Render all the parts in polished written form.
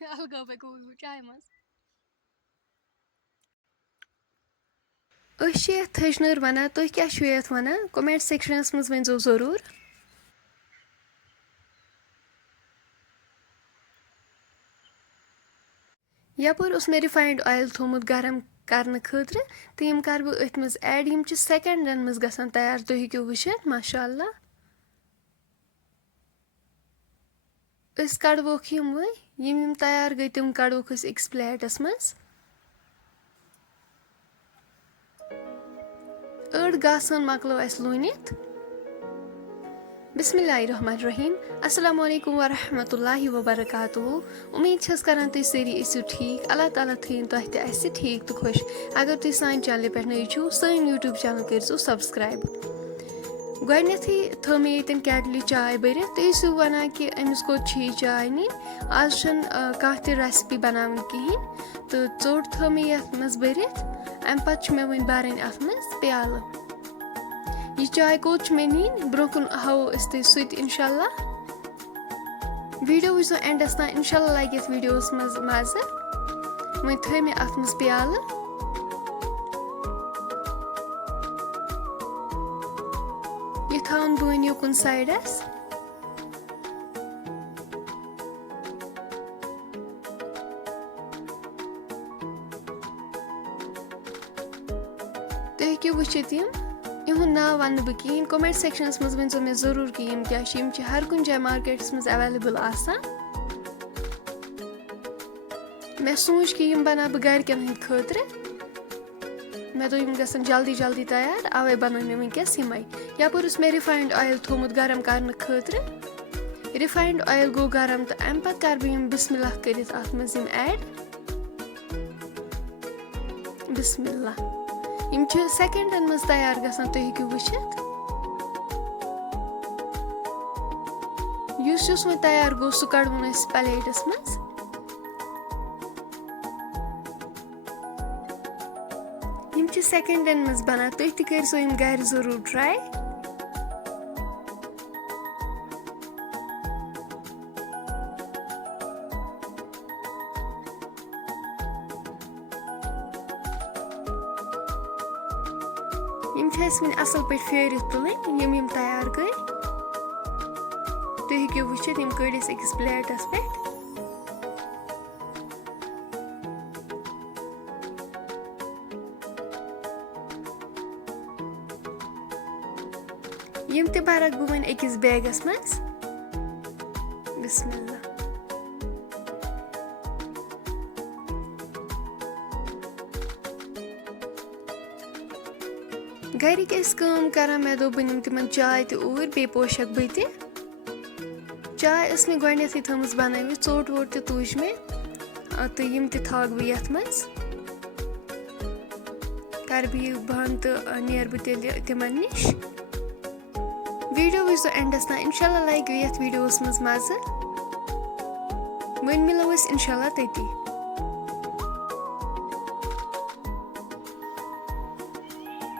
अलगा पे को चाय मज थजनर वन तुम क्या वन कमेंट सेक्शनस मज वन जरूर यपर मे रिफाइंड ऑयल थोमुत गरम करने खतर तो यम कर बह अथ मज ऐड यम सेकंडन मज गसान तैयार तुम हेक्यो वुचित माशाअल्लाह अस कड़वोक यम वह यम तैयार गई तम कड़वोक अक्स प्लेटस मज अड़ गासन मकलो अस लूनित बिस्मिल्लाहिर्रहमानिर्रहीम अस्सलाम वालेकुम वरहमतुल्लाहि वबरकातुहू उम्मीद छस करान तुम सारी ऐसो ठीक अल्लाह ताला थीन तुह ते ठीक तो खुश अगर तुम सान चैनल पे नई छो सन यूट्यूब चैनल करो सब्सक्राइब गथी थो मे ये कैटल चाय भर तुम वन कि अमिस कोत चाय नी आज कह रेसिपी बनावन कहें तो चोट थो मे ये मज भर अम पे मे वन भरन अत मज प्याल यह चाय कोत मे नीन ब्रोकन हावो तुम सत इंशाल्लाह वीडियो वो एंडस तान इंशाल्लाह लगे वीडियोस मज मज वो थ मे अत मज प्याल यह थवन बन युकन साइडस तुम हेक्यो वुचित इहुंद नाव वन बह कहें कमेंट सेक्शनस मज वन मे जरूर कि यम क्या हर कुन जाए मार्केटस मज अवेलेबल आसान मे सोच कि यम बना बह गरकन हंद खतर मे दोप यम गसन जल्दी जल्दी तैयार अवे बन मे वनकस यम यपर मे रिफाइंड ऑयल थोमुत गरम करने खतर रिफाइंड ऑयल गो गरम तो अम पे कर बह यम बिस्मिल्लाह कर अत मज यम ऐड बिस्मिल्लाह यम सेकंडन मज तैयार गसान तुम हेक्यो वुचित युस वो तैयार गो सह कड़वन प्लेटस मज यम सेकंडन मज बना तुम तह कर यम घर जरूर ट्राई यम वन असल पे फेरित तुलन यम तैयार गई तुम हेक्यो वुचित यम कड़ अक्स प्लेटस पे यम ते भरक बह वन अक्स बैगस मज बिस्मिल्लाह गरिक काम करान मे दोप बह तिमन चाय तूर बे पोशक बह चाय मे गथी थमज बनवित चोट वोट तुज मे तो यम थक बह ये मज कर बह बंद तो नीर बह तेल तिमन निश वीडियो वो एंडस तान इंशाल्लाह लगे ये वीडियोस मज मज वन मिलो इंशाल्लाह तती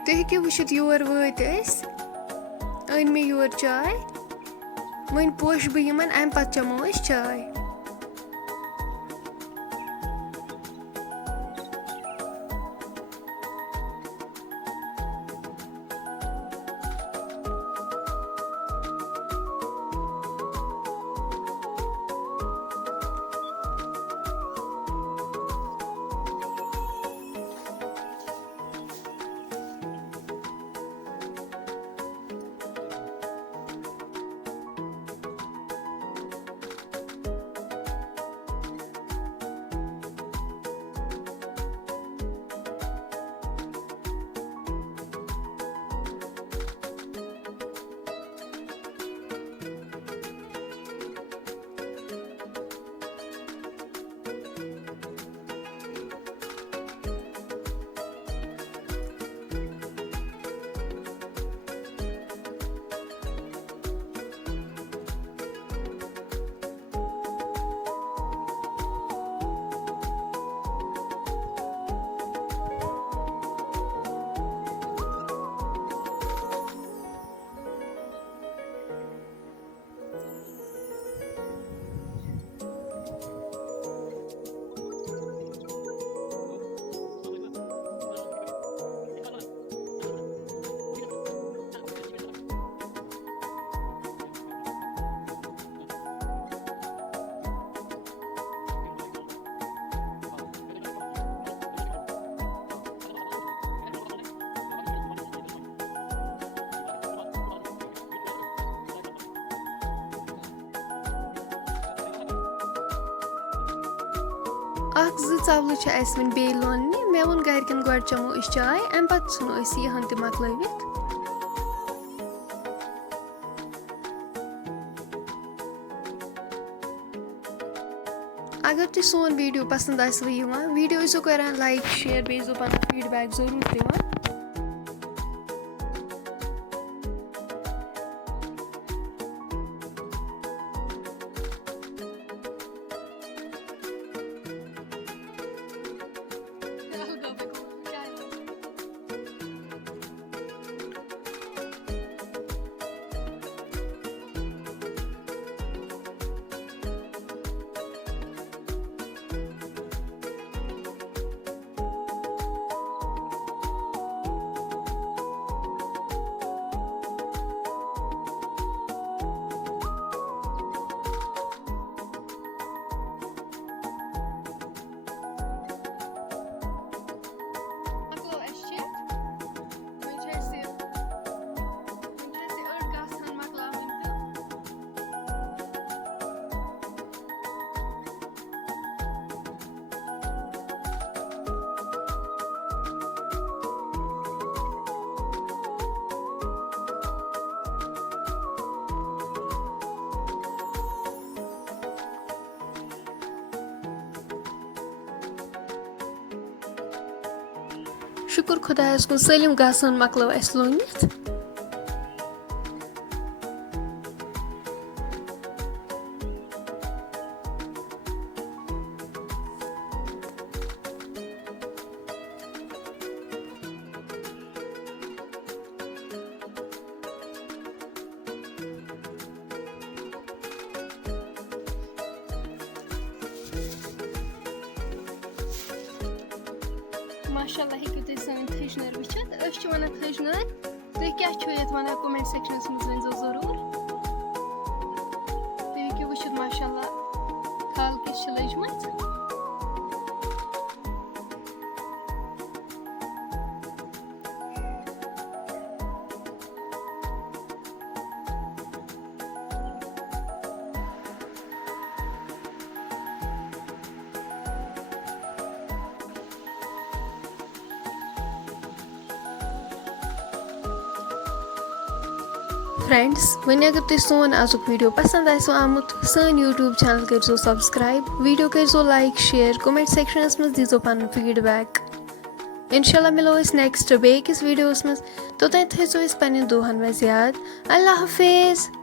तुम हेक्यो वुचित योर वत अन मे योर चाय वन पोश बह यमन अम पे चमो चाय اکھ زٕ ژولہٕ چھِ اَسہِ وۄنۍ بیٚیہِ لوننہِ مےٚ ووٚن گرِکٮ۪ن گۄڈٕ چٮ۪مو أسۍ چاے اَمہِ پَتہٕ ژھٕنو أسۍ یِہن تہِ مۄکلٲوِتھ. اگر تۄہہِ سون ویٖڈیو پسنٛد آسِوٕ یِوان ویٖڈیو ٲسۍزیو کران لایک شیر بیٚیہِ ٲسۍزیو پنُن فیٖڈبیک ضروٗر دِوان. شُکُر خۄدایَس کُن سٲلِم گاسہٕ ہن مۄکلٲو اَسہِ لوٗنِتھ. ماشاءاللہ ہیٚکِو تُہۍ سٲنۍ تھٔج نٲر وٕچھِتھ أسۍ چھِ وَنان تھٔج نٲر تُہۍ کیٛاہ چھِو یَتھ وَنان کومٮ۪نٛٹ سٮ۪کشنَس منٛز ؤنۍزیو ضروٗر. تُہۍ ہیٚکِو وٕچھِتھ ماشاءاللہ تھل کِژھ چھِ لٔجمٕژ. فرٛٮ۪نٛڈٕس وۄنۍ اگر تۄہہِ سون آزُک ویٖڈیو پَسنٛد آسِوٕ آمُت سٲنۍ یوٗٹیوٗب چَنَل کٔرۍزیو سَبسکرایب ویٖڈیو کٔرۍزیو لایک شِیَر کومٮ۪نٛٹ سٮ۪کشَنَس منٛز دیٖزیو پَنُن فیٖڈبیک. اِنشاء اللہ مِلو أسۍ نٮ۪کسٹ بیٚیہِ أکِس ویٖڈیوَس منٛز توٚتانۍ تھٲیزیو أسۍ پنٛنٮ۪ن دۄہَن منٛز یاد. اللہ حافظ.